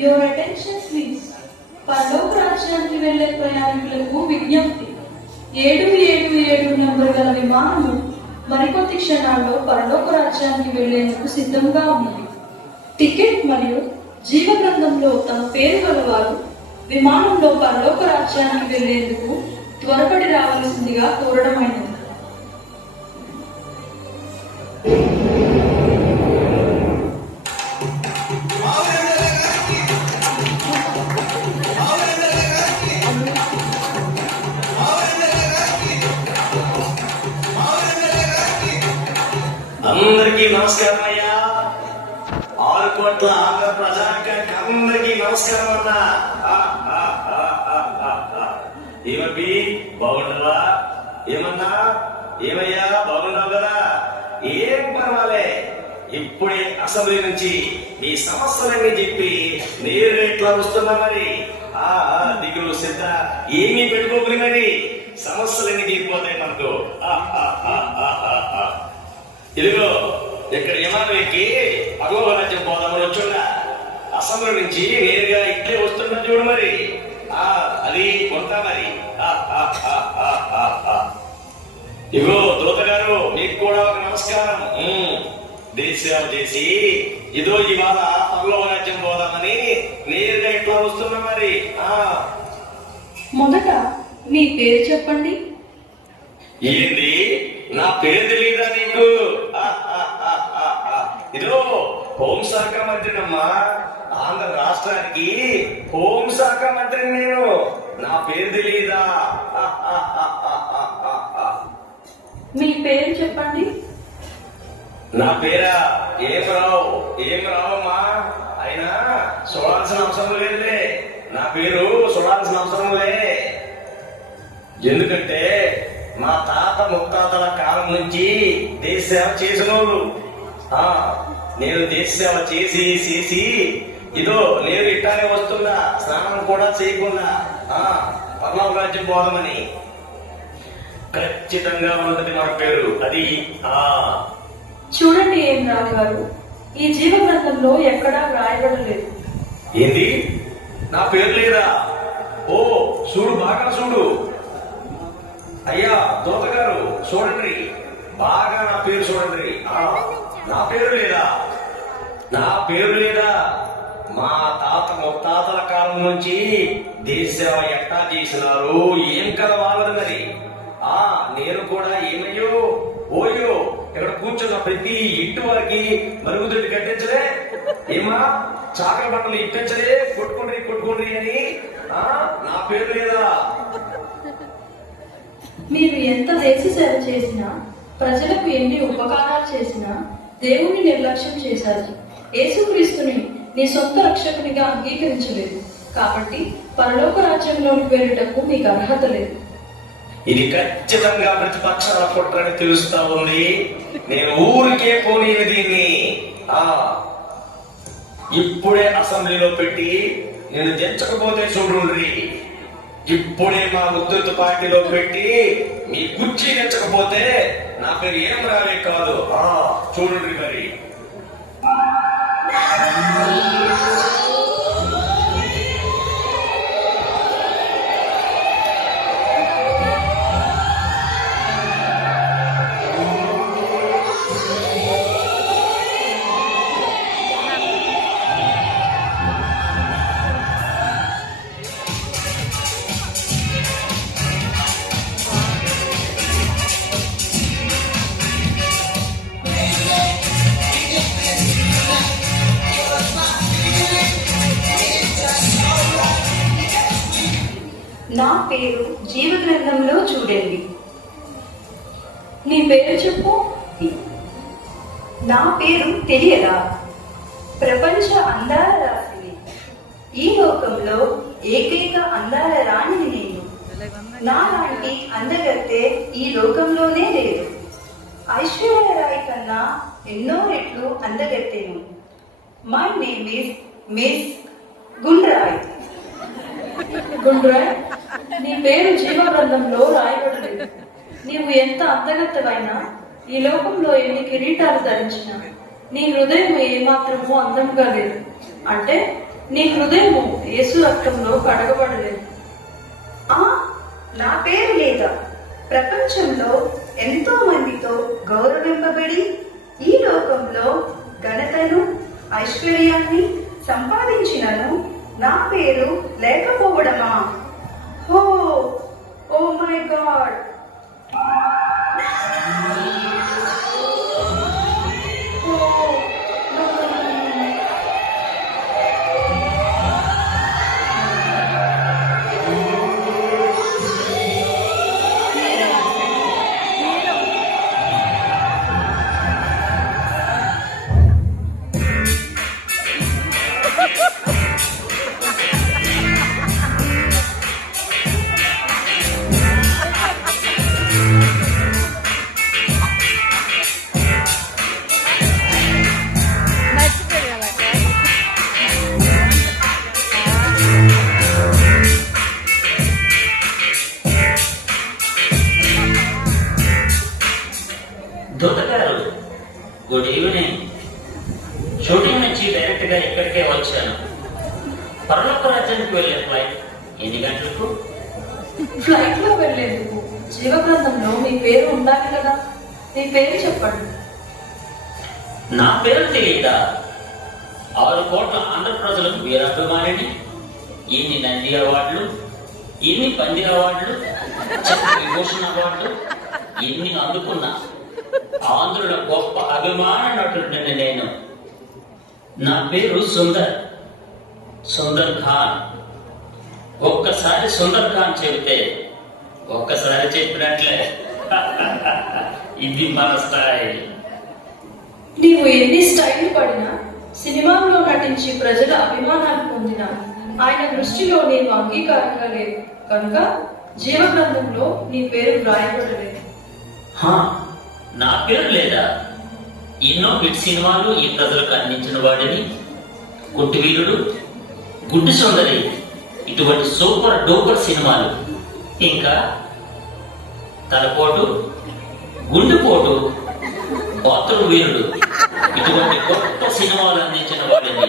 Your attention please. పరలోక రాజ్యానికి వెళ్లే ప్రయాణికులకు విజ్ఞప్తి. 777 నెంబర్ గల విమానము మరికొద్ది క్షణాల్లో పరలోక రాజ్యానికి వెళ్లేందుకు సిద్ధంగా ఉన్నది. టికెట్ మరియు జీవ గ్రంథంలో తమ పేరు గలవారు విమానంలో పరలోక రాజ్యానికి వెళ్లేందుకు త్వరపడి రావాల్సిందిగా కోరడమైనది. అందరికీ నమస్కారం అయ్యా. 6 కోట్ల ఆంధ్ర ప్రజానికి అందరికీ నమస్కారం అన్నా. ఏమీ బాగుండవా? ఏమన్నా ఏమయ్యా బాగుండవు కదా? ఏం పర్వాలే, ఇప్పుడే అసెంబ్లీ నుంచి ఈ సమస్యలన్నీ చెప్పి నేరు ఎట్లా వస్తున్నా మరి. దిగులు సిద్ధ ఏమీ పెట్టుకోకరి మరి, సమస్యలన్నీ తీరిపోతాయి మనకు. ఇదిగో ఇక్కడ విమానం ఎక్కి పరలోక రాజ్యం పోదామని వచ్చున్నా. అసెంబ్లీ నుంచి నేరుగా ఇట్లే వస్తున్నా చూడు మరి. అది కొంటా మరి. ఇగో దూత గారు, మీకు కూడా ఒక నమస్కారం. దేశ సేవ చేసి ఇదో ఇవాళ పరలోక రాజ్యం పోదామని నేరుగా ఇట్లా వస్తున్నా మరి. మొదట మీ పేరు చెప్పండి. ఏంది, నా పేరు తెలీదా నీకు? ఇదో హోంశాఖ మంత్రినమ్మా, ఆంధ్ర రాష్ట్రానికి హోంశాఖ మంత్రిని నేను. నా పేరు తెలీదా? మీ పేరు చెప్పండి. నా పేరా ఏమరావు. ఏమరావమ్మా, అయినా చూడాల్సిన అవసరం లేదులే. నా పేరు చూడాల్సిన అవసరం లే. ఎందుకంటే మా తాత ముత్తాతల కాలం నుంచి దేశ సేవ చేసిన వాళ్ళు. నేను దేశ సేవ చేసి ఇదో నేను ఇట్టానే వస్తున్నా, స్నానం కూడా చేయకుండా పరలోక రాజ్యం పోదామని. ఖచ్చితంగా ఉన్నది మన పేరు. అది చూడండి ఏం రావు గారు, ఈ జీవ గ్రంథంలో ఎక్కడా వ్రాయబడలేదు. ఏంది, నా పేరు లేదా? ఓ చూడు, బాగా చూడు అయ్యా దూత గారు, చూడండి బాగా నా పేరు చూడండి. నా పేరు లేదా? నా పేరు లేదా? మా తాత ముత్తాతల కాలం నుంచి దేశ సేవ ఎట్టా చేసినారు, ఏం కదా వాళ్ళది మరి. నేను కూడా ఏమయ్యో ఓయో ఇక్కడ కూర్చున్న ప్రతి ఇంటి వారికి మరుగుదొడ్డి కట్టించలే, ఏమా చాకల బట్టలు ఇప్పించలే, కొట్టుకోండి అని. నా పేరు లేదా? మీరు ఎంత దేశ సేవ చేసినా, ప్రజలకు ఎన్ని ఉపకారాలు చేసినా దేవుణ్ణి నిర్లక్ష్యం చేశారు. యేసుక్రీస్తుని నీ సొంత రక్షకునిగా అంగీకరించలేదు. కాబట్టి పరలోక రాజ్యంలోకి వెళ్ళటకు మీకు అర్హత లేదు. ఇది ఖచ్చితంగా ప్రతిపక్షాల కుట్రని తెలుస్తా ఉంది. నేను ఊరికే పోనీని దీన్ని. ఇప్పుడే అసెంబ్లీలో పెట్టి నేను దించకపోతే చూడుండ్రి. ఇప్పుడే మా ఉద్ధృత పార్టీలో పెట్టి మీ కుర్చీ తెచ్చకపోతే నా పేరు ఏం రాలే కాదు. చూడండి మరి. నా పేరు జీవ గ్రంథంలో చూడండి. నీ పేరు చెప్పు. నా పేరు తెలియదా? ప్రపంచ అందాల రాశిని. ఈ లోకంలో ఏకైక అందాల రాణిని నేను. నా లాంటి అందగత్తె ఈ లోకంలోనే లేదు. ఐశ్వర్యరాయ్ కన్నా ఎన్నో రెట్లు అందగత్తెను. My name is miss గుండ్రాయ్. గుండ్రాయ్, నీ పేరు జీవ గ్రంథంలో రాయబడలేదు. నీవు ఎంత అందగత్తెవైనా, ఈ లోకంలో ఎన్ని కిరీటాలు ధరించినా నీ హృదయం ఏమాత్రమూ అందంగా లేదు. అంటే నీ హృదయము యేసు రక్తంలో కడగబడలేదు. ఆ నా పేరు లేదా ప్రపంచంలో ఎంతో మందితో గౌరవింపబడి ఈ లోకంలో ఘనతను ఐశ్వర్యాన్ని సంపాదించినను నా పేరు లేకపోవడమా? హో ఓ మై గాడ్! దూత గారు, గుడ్ ఈవినింగ్. షూటింగ్ నుంచి డైరెక్ట్ గా ఇక్కడికే వచ్చాను. పరలోక రాజ్యానికి వెళ్ళే ఫ్లైట్ ఎన్ని గంటలకు? ఫ్లైట్ లో వెళ్లేందుకు జీవ గ్రంథంలో మీ పేరు ఉండాలి కదా. మీ పేరు చెప్పండి. నా పేరు తెలియదా? 6 కోట్ల ఆంధ్ర ప్రజలకు వీరాభిమానిని. ఇన్ని నంది అవార్డులు, ఇన్ని పంది అవార్డులు, చక్ర విభూషణ అవార్డులు ఎన్ని అందుకున్నా ఆంధ్రుల గొప్ప అభిమాన నటుడిని నేను. నా పేరు సుందర్ ఖాన్. ఒక్కసారి సుందర్ ఖాన్ చెబితే ఒక్కసారి చెప్పినట్లే. ఇది మన స్టైల్. నీవు ఎన్ని స్టైల్ పడినా, సినిమాల్లో నటించి ప్రజల అభిమానాన్ని పొందిన ఆయన దృష్టిలో నీవు అంగీకారంగా లేదు కనుక జీవ గ్రంథంలో నీ పేరు వ్రాయబడలేదు. నా పేరు లేదా? ఎన్నో హిట్ సినిమాలు ఈ ప్రజలకు అందించిన వాడిని. గుడ్డి వీరుడు, గుడ్డి సుందరి ఇటువంటి సూపర్ డూపర్ సినిమాలు, ఇంకా తలపోటు, గుండెపోటు, బాత్రూమ్ వీరుడు ఇటువంటి గొప్ప సినిమాలు అందించిన వాడిని.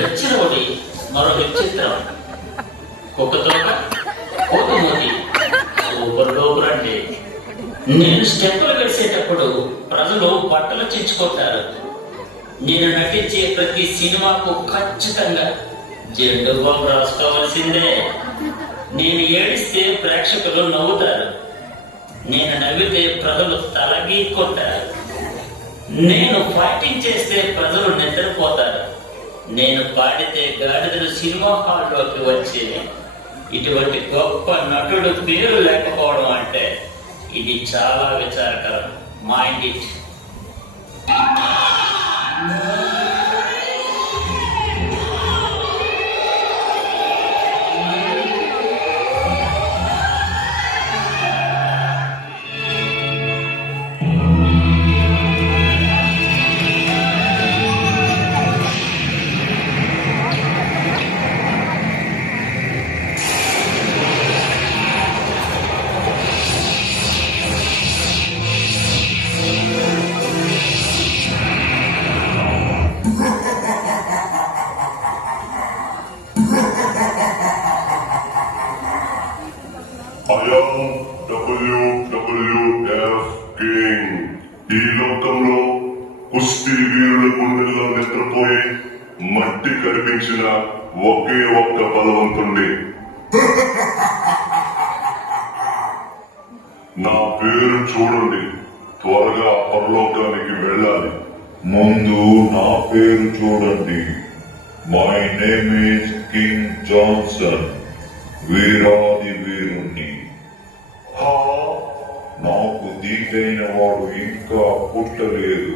గచ్చినవాడి మరో హిట్ చిత్రం కుక్కతోక, కోకమూతి సూపర్ డూపర్ అంటే. నేను స్టెప్పులు వేసేటప్పుడు ప్రజలు బట్టలు చించుకుంటారు. నేను నటించే ప్రతి సినిమాకు ఖచ్చితంగా జెండు బాంబు రాసుకోవాల్సిందే. నేను ఏడిస్తే ప్రేక్షకులు నవ్వుతారు. నేను నవ్వితే ప్రజలు తలగీక్కుంటారు. నేను ఫైటింగ్ చేస్తే ప్రజలు నిద్రపోతారు. నేను పాడితే గాడిదలు సినిమా హాల్లోకి వచ్చి ఇటువంటి గొప్ప నటుడు పేరు లేకపోవడం అంటే ఇది చాలా విచారకరం. Mind it. WWF king. ఈ లోకంలో కుస్తీ వీరుల గుండెల్లో నిద్రపోయి మట్టి కనిపించిన ఒకే ఒక్క బలవంతుణ్ణి. నా పేరు చూడండి. త్వరగా పరలోకానికి వెళ్ళాలి. ముందు నా పేరు చూడండి. My name is king Johnson, వీరాది వీరుణ్ణి. నాకు దీటైన వాడు ఇంకా పుట్టలేదు.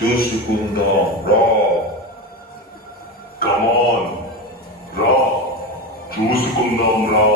చూసుకుందాం రా. కమాన్ రా, చూసుకుందాం రా.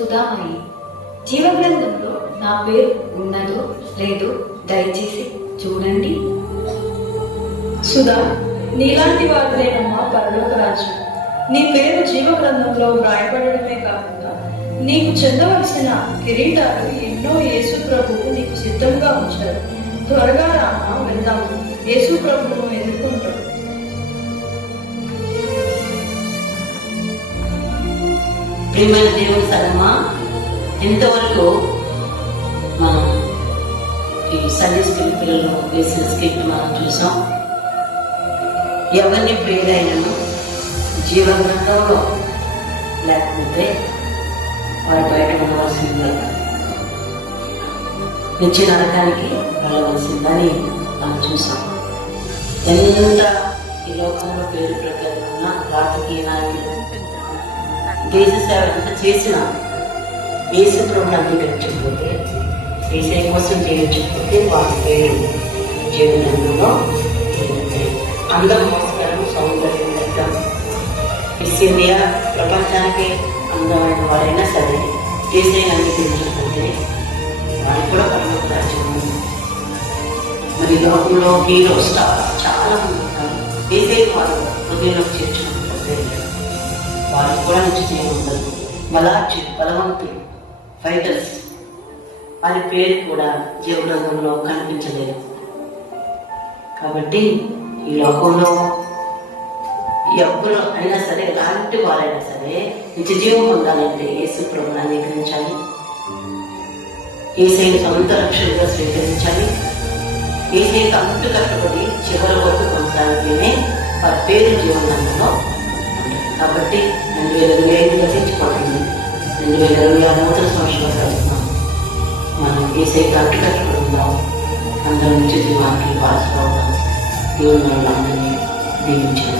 సుధామయి. జీవగ్రంథంలో నా పేరు ఉన్నదో లేదో దయచేసి చూడండి. సుధా, నీలాంటి వారిదేనమ్మా పరలోక రాజ్యం. నీ పేరు జీవ గ్రంథంలో వ్రాయబడమే కాకుండా నీకు చెందవలసిన కిరీటాలు ఎన్నో యేసు ప్రభువు నీకు సిద్ధంగా ఉంచారు. త్వరగా రామా, వెళ్దాము. యేసు ప్రభువును ఎదుర్కొంటాం. ప్రియమైన దేవుని సరమా, ఇంతవరకు మనం ఈ సండే స్కూల్ పిల్లలు వేసిన స్కిట్ మనం చూసాం. ఎవరిని పేరైనను జీవగ్రంథంలో లేకపోతే వారి బయట ఉండవలసిందే, నిత్య నరకానికి వెళ్ళవలసిందని మనం చూసాం. ఎంత ఈ లోకంలో పేరు ప్రకారం ఉన్న రాజకీయ నాయకులు దేశ సేవ ఎంత చేసినా యేసు ప్రభువుని అంగీకరించకపోతే, యేసు కోసం చేయించకపోతే వారి పేరు జీవనంలో అందం మోసకరం సౌందర్యం లెక్కం. మిస్ ఇండియా ప్రపంచానికి అందమైన వారైనా సరే యేసుని అంగీకరించకపోతే వారికి కూడా పరలోక రాజ్యం ఉంది. మరి లోకంలో హీరో స్టార్ చాలా మంది ఉన్నారు. యేసే వారు హృదయంలోకి చేర్చుకోకపోతే వారికి కూడా నిశ్చయం ఉండదు. బలవంతులు ఫైటర్స్ వారి పేరు కూడా జీవగ్రంథంలో కనిపించలేదు. కాబట్టి ఈ లోకంలో ఎవరు అయినా సరే, ఎలాంటి వారైనా సరే నిత్య జీవం పొందాలంటే యేసు ప్రభువుని అంగీకరించాలి, యేసయ్యను సొంత రక్షకుడిగా స్వీకరించాలి. యేసయ్యకు అంటు కట్టుబడి చివరి వరకు కొనసాగితేనే వారి పేరు జీవగ్రంథంలో ఉంటుంది. కాబట్టి 2025 గతించిపోతుంది. 2026 నూతన సంవత్సరంలో కలుస్తున్నాం. మనం యేసయ్యకు అంటు కట్టుబడి ఉందాం. అందరం నిత్య జీవానికి వారసులు అవుతాం. దేవుని అందరినీ దీవించారు.